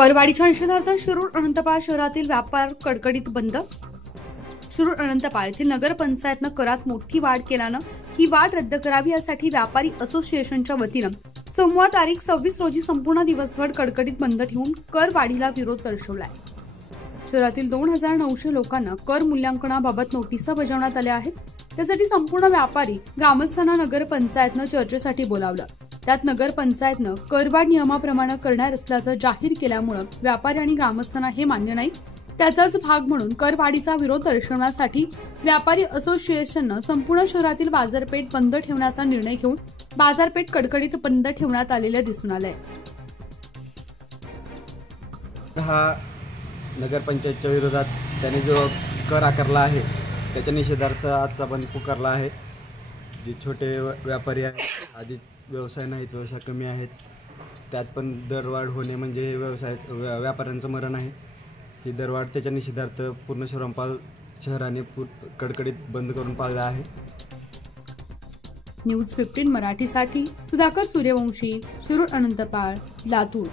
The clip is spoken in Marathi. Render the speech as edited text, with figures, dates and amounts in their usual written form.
करवाढीच्या निषेधार्थ शिरूर अनंतपाळ शहरातील व्यापार कडकडीत बंद। शिरूर अनंतपाळ येथील नगरपंचायतनं करात मोठी वाढ केल्यानं ही वाढ रद्द करावी यासाठी व्यापारी असोसिएशनच्या वतीनं सोमवार तारीख 26 रोजी संपूर्ण दिवसभर कडकडीत बंद ठेवून कर वाढीला विरोध दर्शवलाय। शहरातील 2900 लोकांना कर मूल्यांकनाबाबत नोटिसा बजावण्यात आल्या आहेत। त्यासाठी संपूर्ण व्यापारी ग्रामस्थांना नगरपंचायतनं चर्चेसाठी बोलावलं। त्यात नगरपंचायतनं करवाढ नियमाप्रमाणे करणार असल्याचं जाहीर केल्यामुळे व्यापारी आणि ग्रामस्थांना हे मान्य नाही। त्याचाच भाग म्हणून करवाढीचा विरोध दर्शवण्यासाठी व्यापारी असोसिएशननं संपूर्ण शहरातील बाजारपेठ बंद ठेवण्याचा निर्णय घेऊन बाजारपेठ कडकडीत बंद ठेवण्यात आलेले दिसून आलंय। हा नगरपंचायतच्या विरोधात त्याने जो कर आकारला आहे त्याच्या निषेधार्थ आजचा बंद पुकारला आहे। जे छोटे व्यापारी आहेत, आधी व्यवसाय नाहीत, व्यवसाय कमी आहेत, त्यात पण दरवाढ होणे म्हणजे हे व्यापाऱ्यांचं मरण आहे। ही दरवाढ त्याच्या निषेधार्थ पूर्ण शहराने कडकडीत बंद करून पाळला आहे। न्यूज 15 मराठीसाठी सुधाकर सूर्यवंशी, शिरूर अनंतपाळ, लातूर।